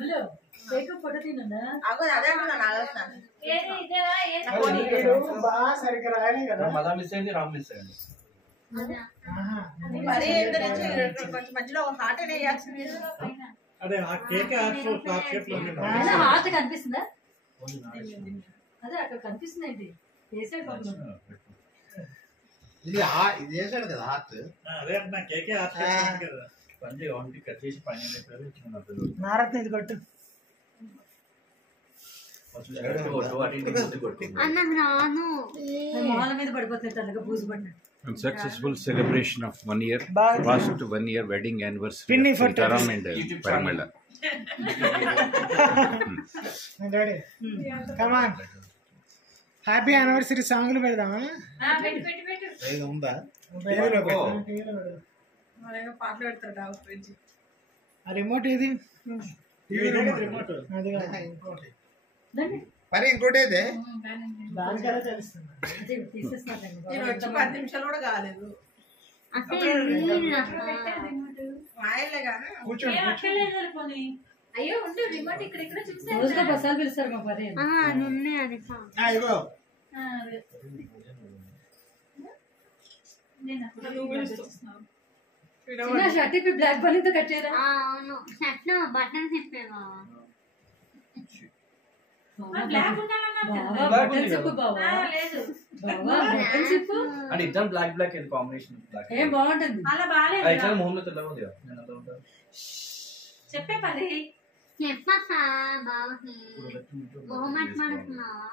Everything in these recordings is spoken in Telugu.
మధ్యలో హార్ట్ అదే కేక్ హార్ట్ కనిపిస్తుందా? అదే అక్కడ కనిపిస్తుంది ఏంటి? ఇది వేసాడు కదా హార్ట్. అదే అంటున్నా కేకే హార్ట్ కదా. పంది వంటి కట్ చేసి పైన నారత్న ఇది కొట్టు. మొహాల మీద పడిపోతుంది తనగా బూజు పడిన. Successful celebration of 1 year, past 1 year wedding anniversary of Sitaram and Paramela. Daddy, come on. Happy anniversary song lu pedama. ఏది ఉందా? టీవీలో పాటలు పెడతాడు ఫ్రిడ్జ్. ఆ రిమోట్ ఏది? టీవీ రిమోట్ అది కాదు ఇంకోటి. మరి ఇంకోటి ఏదే? దానికైనా తెలుస్తుంది. నేను వచ్చి 10 నిమిషాలు కూడా కాలేదు. అయ్యో ఉండు రిమోట్ ఇక్కడ ఇక్కడ చూసారు. బస్సాలు పిలుస్తారు మా పదే. షర్ట్ ఇప్పుడు బ్లాక్ బనీ తో కట్ చేయరా? అవును షర్ట్ లో బటన్స్ ఇప్పేవా? అంటే ఇద్దరం బ్లాక్ బ్లాక్ ఇది కాంబినేషన్ ఏం బాగుంటుంది. అలా బాలేదు. అయితే మొహంలో తెల్లగా ఉంది కదా. నేను అలా ఉంటా. చెప్పే పది. చెప్పా బావకి. మొహమ్మద్ మనకున్నావా?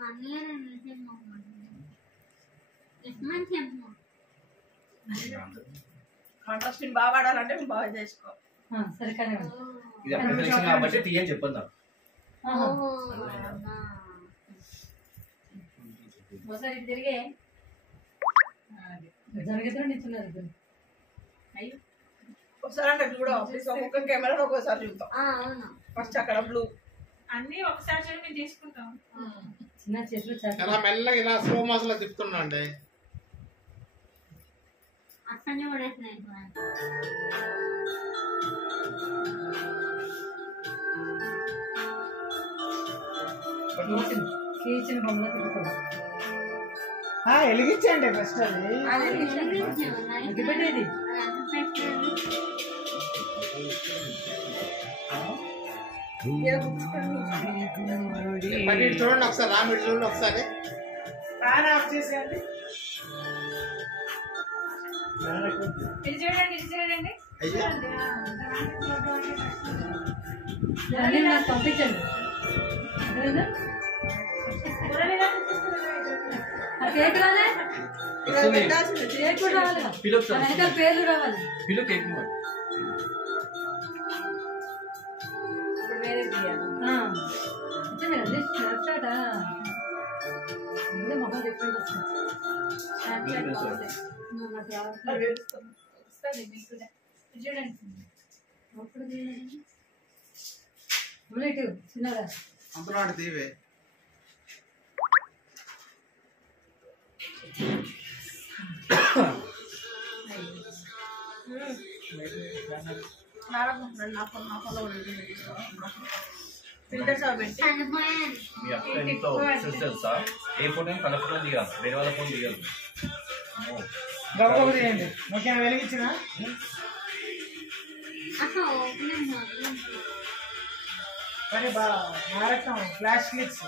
మమ్మీనే నిజం మొహమ్మద్. ఇస్మాన్ చెప్పు. కాంట్రాస్ట్ బాగా వాడాలంటే బాగా చేసుకో. సరే కానీ ఇది అప్లికేషన్ కాబట్టి తీయని చెప్పొద్దు. ఒకసారి తిరిగే జరిగితే నిల్చున్నారు. ఒకసారి అంటే చూడ ఒక్క కెమెరా ఒకసారి చూద్దాం. ఫస్ట్ అక్కడ బ్లూ అన్ని ఒకసారి చూడ మేము తీసుకుంటాం. చిన్న చేతులు చాలా మెల్లగా ఇలా స్లో మోషన్ లో తిప్పుతున్నా అండి. అసలు పడేసినాయి. కిచెన్ బొమ్మలో తిప్పుకోవాలి. వెలిగించండి ఫస్ట్. అది పెట్టేది చూడండి ఒకసారి. రామిడి చూడండి ఒకసారి. ఫ్యాన్ ఆఫ్ చేసేయండి. చూడండి అయ్యా నాకు పంపించండి. కేక్ రాలే? కేక్ కూడా రావాలి. వెనకాల పేర్లు రావాలి. స్నాప్చాటా మొహం డిఫరెంట్ వస్తుంది. చూడండి చిన్నగా అంతనాడు తీవే. మీ అక్కతో తెలుసా? ఏ ఫోటో కలెక్టర్ దిగాలి, వేరే వాళ్ళ ఫోన్ దిగాలి. గొప్ప తీయండి. ఓకే వెలిగించిన మరి నారకం flash clicks.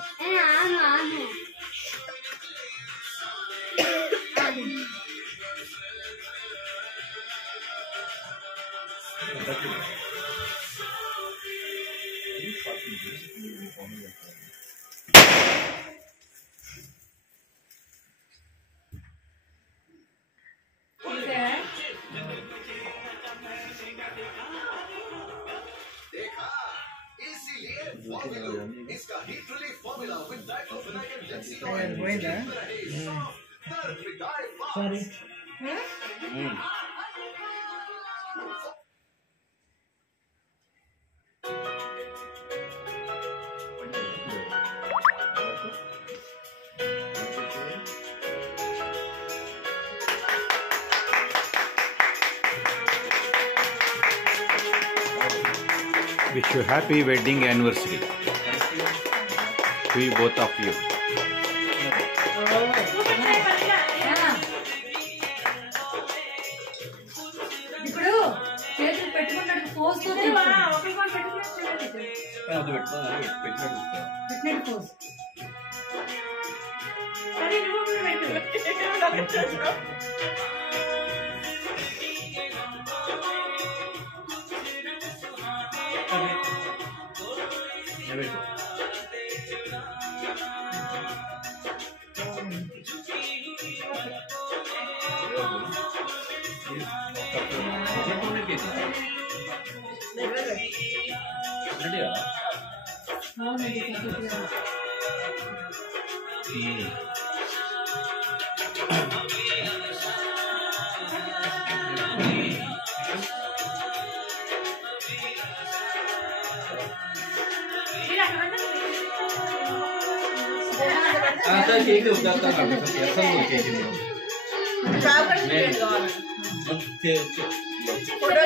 Sorry. Wish you happy wedding anniversary to you, both of you. ఇప్పుడు చేతులు పెట్టుకున్నాడు పోజ్ తో పెట్టినట్టు పోజ్ కేక్ ఉద్దాం ఫోటో